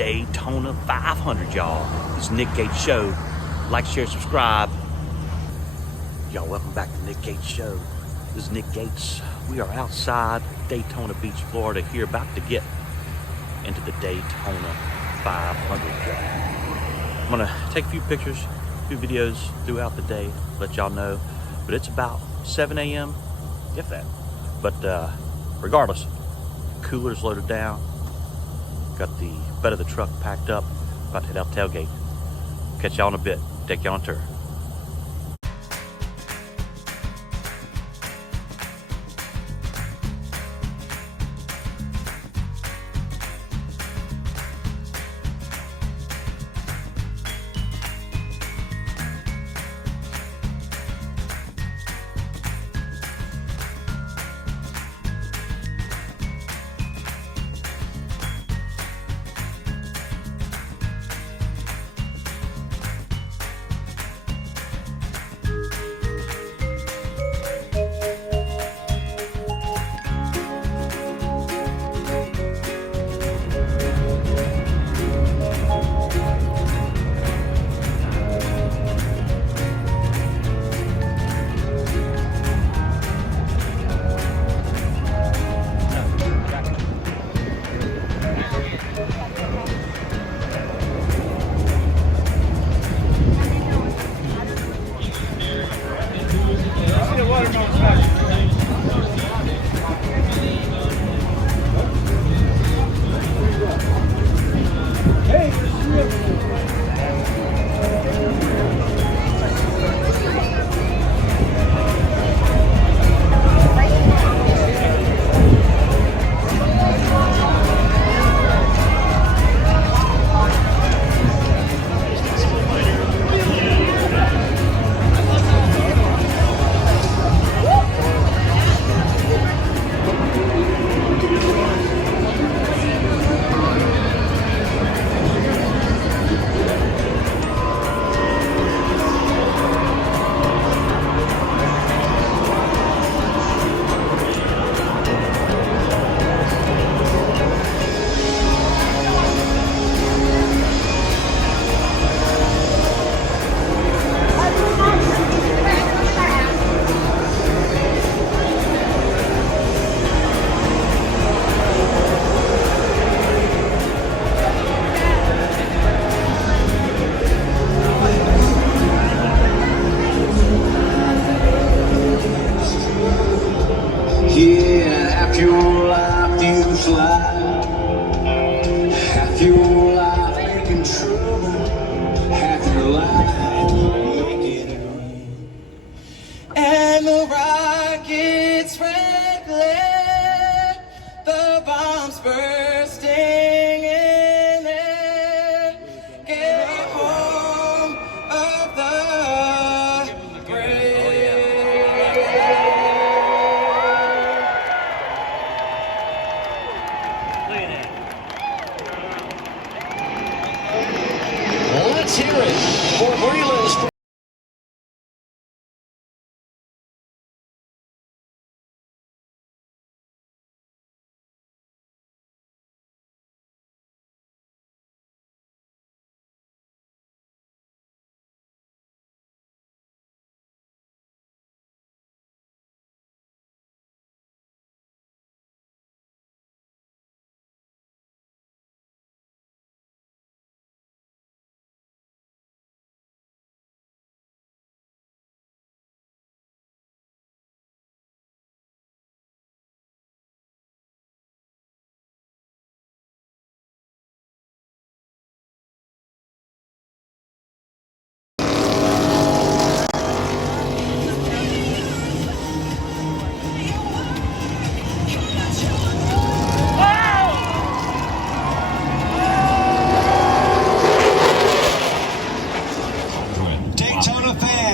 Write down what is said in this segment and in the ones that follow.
Daytona 500, y'all. This is Nick Gates Show. Like, share, subscribe. Y'all, welcome back to Nick Gates Show. This is Nick Gates. We are outside Daytona Beach, Florida here, about to get into the Daytona 500, y'all. I'm gonna take a few pictures, a few videos throughout the day, let y'all know. But it's about 7 a.m., if that. But regardless, cooler's loaded down. Got the bed of the truck packed up, about to head out tailgate. Catch y'all in a bit. Take y'all on a tour. And the rockets franklin, the bombs bursting in there, get home of the brave. Let's hear it for Breland's.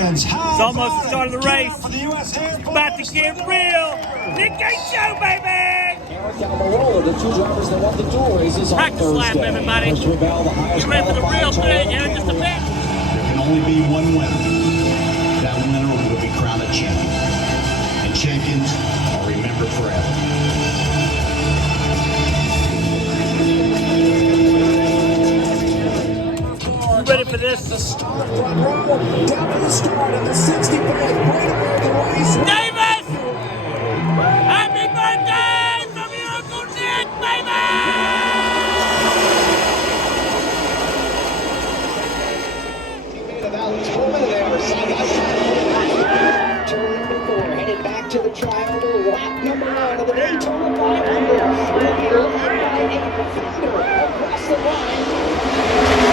It's almost the start of the race. It's about to get real. Nick Gates Show, baby! The two drivers that won the dual races on Practice lap, Thursday. everybody. Get ready for the real thing here in just a bit. There can only be one winner. That winner will be crowned a champion. And champions are remembered forever. ready for this. The start front row, down to the start of the 65th Great American Race. Davis! Happy birthday from your Uncle Nick, baby! Teammate of Alex Bowman, and they are side by side. Turn number 4, headed back to the triangle. Lap number 1 of the Daytona 500. Leader led by a founder across the line.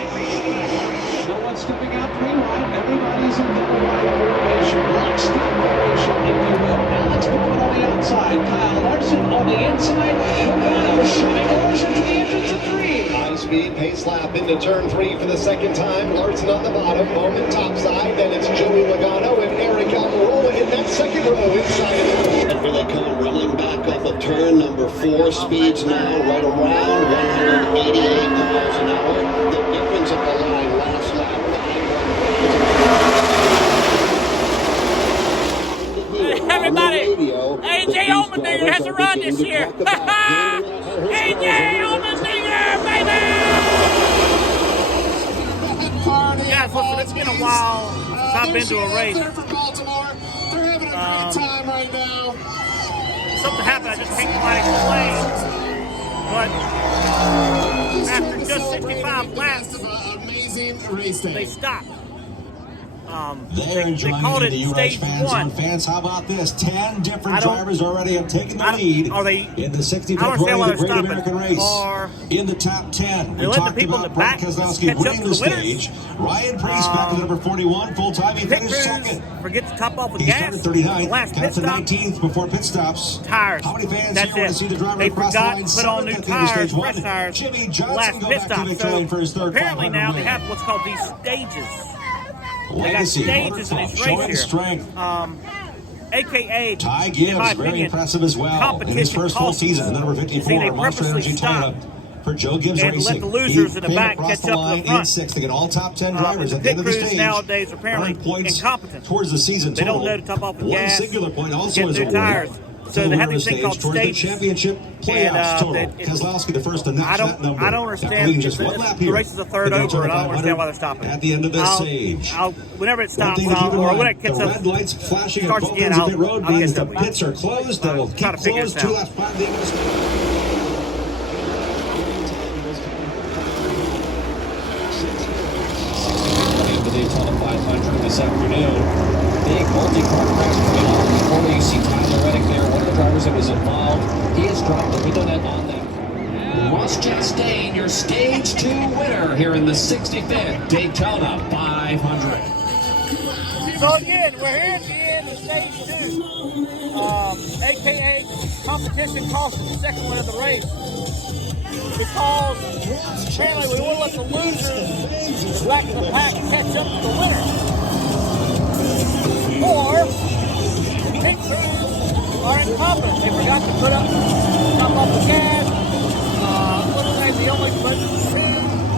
No one stepping out pre-run. Everybody's in the formation. Lockstep formation, if you will. Alex Bowman on the outside. Kyle Larson on the inside. Logano shooting Larson to the entrance of 3. High-speed pace lap into turn 3 for the second time. Larson on the bottom, Bowman topside. Then it's Joey Logano and Eric Almirola in that second row inside of it. And here they come, rolling back off of turn number 4. Speeds now right around 188 miles an hour. The difference at the line last lap. Everybody, AJ Allmendinger has to run this year. AJ Allmendinger, baby! Guys, listen, it's been a while since I've been to a race. Something happened I just can't quite explain. But after just 65 laps, they stopped. They're They enjoying called it, it the stage fans 1. on fans. How about this? 10 different drivers already have taken the I don't- lead are they- in the I 65th don't understand why running of the they're Great stopping. American Race. Or In the top 10, they we let the talked people in about the Brett back Keselowski catch up winning to the the winners. stage. Ryan Preece back to number 41, full-time. He pit finished crews second. forget to top off with He gas. started The 39th, last got pit to stop, 19th before pit stops. tires. How many fans That's here want to it. see the driver They across the forgot line? to put on new Seventh at the end of tires, stage fresh 1. tires. Jimmy Last Johnson go pit back to stop. victory lane for his third Apparently 500 now they win. have what's called these stages. Legacy stages in Motor his Club race showing here. strength. AKA Ty in Gibbs, my very opinion, impressive as well in his first full costs. season. Number See, 54, they Monster purposely Energy stopped Toyota for Joe Gibbs and let Racing. the losers He in the came back across catch the up to line the front. in 6th to get all top 10 drivers the at the end of the pit crews stage. nowadays are apparently Earned points incompetent. towards the season They total. don't know to top off with One gas, singular point also get is new awarded tires. to So the they have winner these of the thing called stage towards the stages. championship And, playoffs total. that it- Keselowski the first to notch that number. I don't After understand. leading just one lap The here. race is a third The over, Daytona and I don't understand why 500 they're stopping. at the end of this stage. Whenever it One stops, thing to keep in or when mind, it gets the up, red lights flashing at starts both again, ends of pit road I'll means catch the up with you. pits are closed. They will Try keep to figure closed this 2 out. laps prior to the end of the stage. The Daytona 500 this afternoon. Big multi-car crash coming off the corner. You see Tyler Reddick there, one of the drivers that was involved. He has dropped the window net on them. Ross Chastain, your stage 2 winner here in the 65th Daytona 500. So again, we're here at the end of stage 2, aka competition cost us the second win of the race. Because apparently we want to let the losers, the back of the pack, catch up to the winner. Or the pit crews are incompetent. They forgot to top off the gas. Looks like they only put 2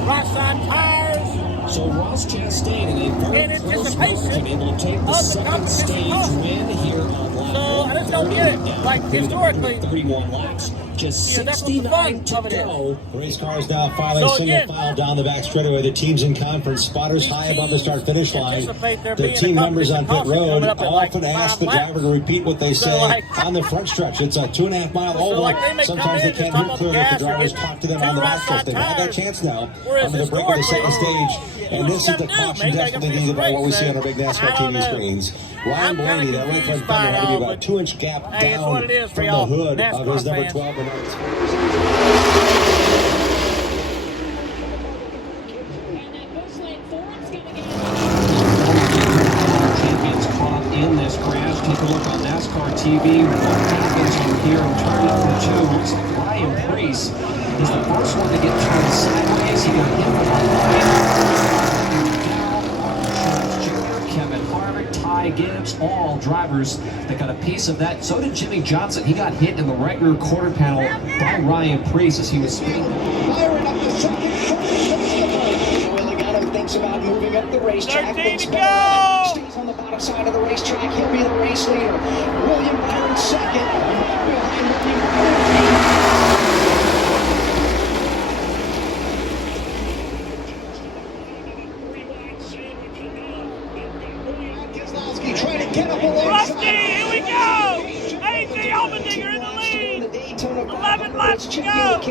right side tires. So Ross Chastain in a very In close anticipation margin, able to take the of the second competition stage cost. win here on lap So I just don't get it. Like historically, 31 laps, just yeah, that's what the 69 fun to of it is. go. Race cars now filing So single again, file down the back straightaway. The teams in conference, spotters these high above the start-finish line. anticipate there The being team a members on pit competition road coming up at like often ask 5 the laps. driver to repeat what they So, say like- on the front stretch. It's a 2.5-mile oval. like they may come Sometimes in they and can't top hear up clearly the if the gas or drivers get talk to them 2 on the back right-side stretch. They've had that tires. chance now Whereas under the break of the second historically, stage. what And this is you the gotta do, caution man? You gotta definitely finish needed by the what we race, see on so our big NASCAR I don't TV know. screens. Ryan I'm kinda Blaney, that right front confused by fender, it had to be all, about but 2-inch gap hey, it's down what it is for from the y'all hood of NASCAR his number fans. 12 Bernard. Champions caught in this crash. Take a look on NASCAR TV. What happens from here in turn number 2? Looks like Ryan Preece is the first one to get turned sideways. He got hit by Kevin Harvick, Ty Gibbs, all drivers that got a piece of that. So did Jimmy Johnson. He got hit in the right rear quarter panel by Ryan Preece as he was spinning. Firing up the second. Really got him. Thinks about moving up the race. racetrack. 13 to But go. stays on the bottom side of the racetrack. He'll be the race leader. William Byron second. Back behind William Byron. Trying to get up alongside. Rusty, here we go. A.J. Allmendinger in the lead. 11 laps to go. At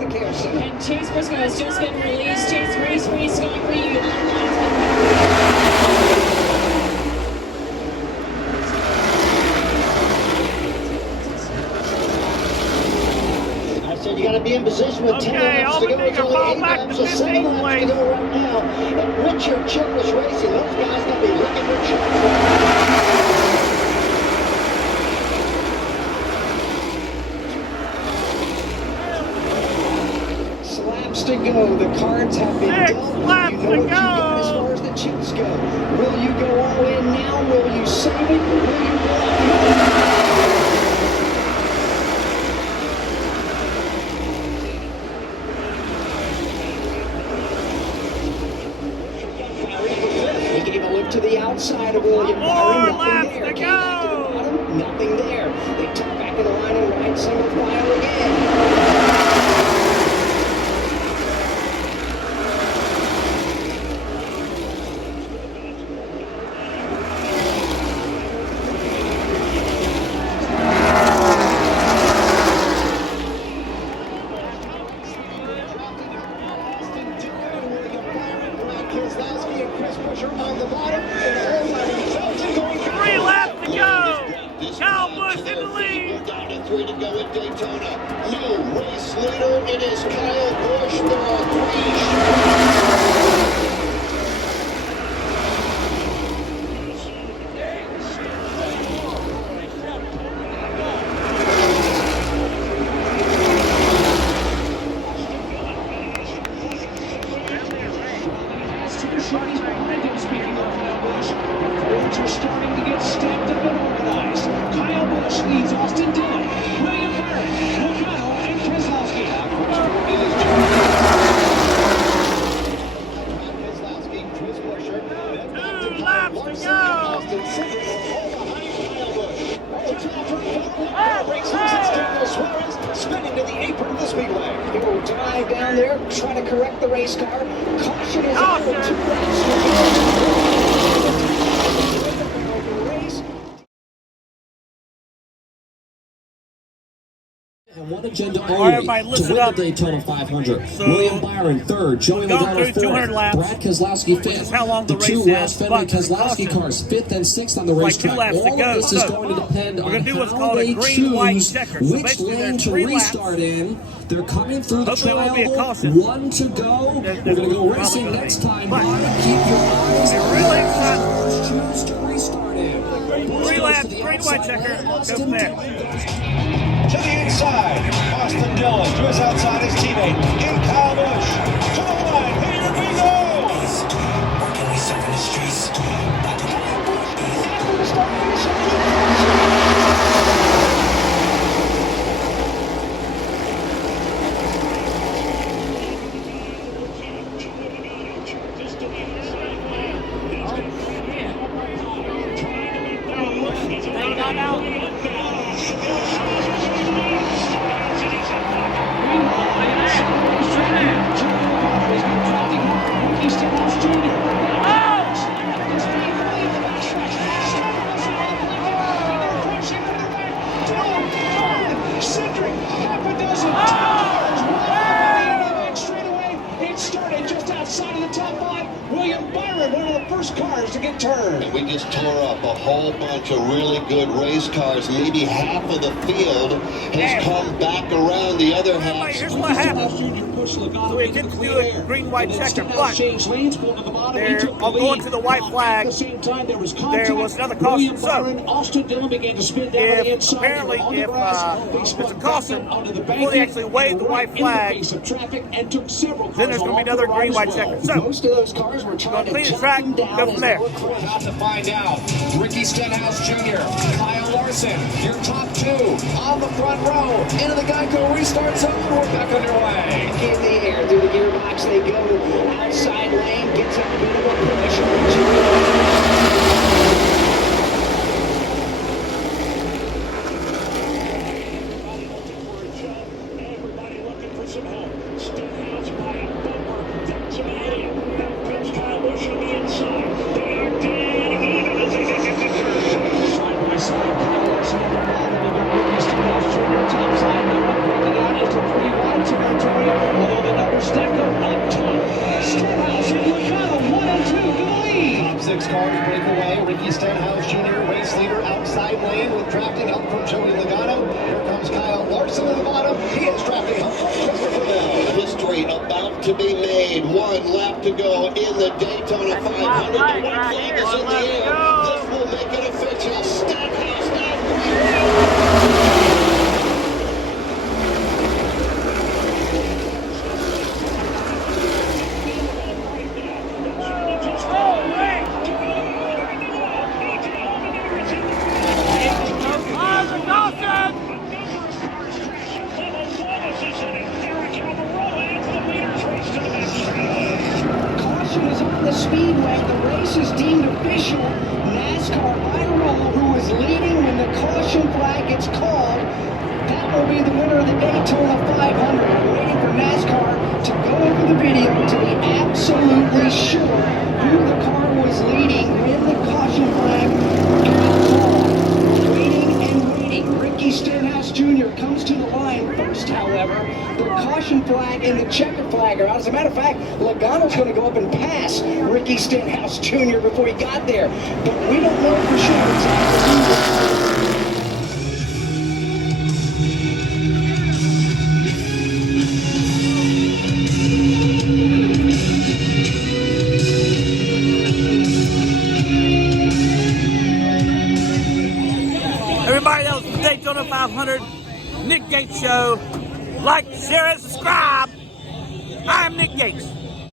the Care Center. And Chase Briscoe has just been released. Chase race going for you. I said you got to be in position with 10 laps to go. It's Allmendinger fall only 8 back laps, to so 7 15th laps to place. go right now. And Richard Chip was racing. Those guys got to be looking for Chip. Laps to go. The cards have been 6 dealt. laps You know to what you got go. as far as the chips go. Will you go all in now? Will you save it? Will you walk? He gave a look to the outside of William Byron. 4 Nothing laps there. to Came back to the go. bottom. Nothing there. They took back in the line and right single file again. On the bottom, and going 3 laps to go. Kyle Busch in the lead. down to 3 to go at Daytona. New race leader, it is Kyle Busch. There are 3 Shorties behind him, speaking of Kyle Busch. The Fords are starting to get stacked up and organized. Kyle Busch leads Austin Dillon, William Byron, Logano, and Keselowski. Keselowski, Chris Buescher, then back to 2 Kyle laps to Larson, go. Austin Cindric, all behind Kyle Busch. Breaks loose and Stefano Suarez, spinning to the apron of the speedway. He will dive down there, try to correct the race car. Caution is out with 2 Caution. laps to go. Race. And one agenda right, only everybody, to listen win up. the Daytona 500. So, William Byron third, Joey gone Logano through 200 fourth, laps, Brad Keselowski which is fifth. how long the The two race Roush is, Fenway but there's Keselowski caution. cars fifth and sixth on the Like 2 racetrack. laps to All go. of this is So, going to depend we're on gonna do what's how called a they green, white choose checker. So which basically lane there's to 3 laps. restart in. They're coming through the Hopefully it won't trial. be a caution. 1 to go. There's We're going to go probably racing gonna next be. time. But Bobby, keep your eyes they're on really the excited. choose to restart in. 3 laps, green, white checker. Go from there. To the inside, Austin Dillon to his outside his teammate, in Kyle Busch. To the line, here we go! They got out. William Byron, one of the first cars to get turned. And we just tore up a whole bunch of really good race cars. Maybe half of the field has come back around. The other half. Here's what happened. So we didn't do a green, white checker, but they're all going to the white flag. There was another caution. So, if apparently if there's a caution, before they actually wave the white flag, then there's going to be another green, white checker. So, Most of those cars were we're trying going to clean to the track, jump them go down from there. as About to find out. Ricky Stenhouse Jr., Kyle Larson, your top 2 on the front row. Into the Geico restart zone. We're back underway. in the air through the gearbox. They go outside lane, gets a bit of a push. 6 cars break away. Ricky Stenhouse Jr., race leader, outside lane with drafting help from Joey Logano. Here comes Kyle Larson at the bottom. He is drafting help from Christopher Bell. History about to be made. 1 lap to go in the Daytona 500. The white flag is in the air. This will make it official. Stenhouse now. Caution is on the speedway. The race is deemed official. NASCAR Iron, who is leading when the caution flag gets called. That will be the winner of the Daytona 500. I'm waiting for NASCAR to go over the video to be absolutely sure who the car was leading when the caution flag got called. Waiting and waiting. Ricky Stenhouse Jr. comes to the line first, however. The caution flag and the checker flag are out. As a matter of fact, Logano's going to go up and pass Ricky Stenhouse Jr. before he got there. But we don't know for sure exactly who was. Everybody, that was the Daytona 500 Nick Gates Show. Like, share, and subscribe. I'm Nick Gates.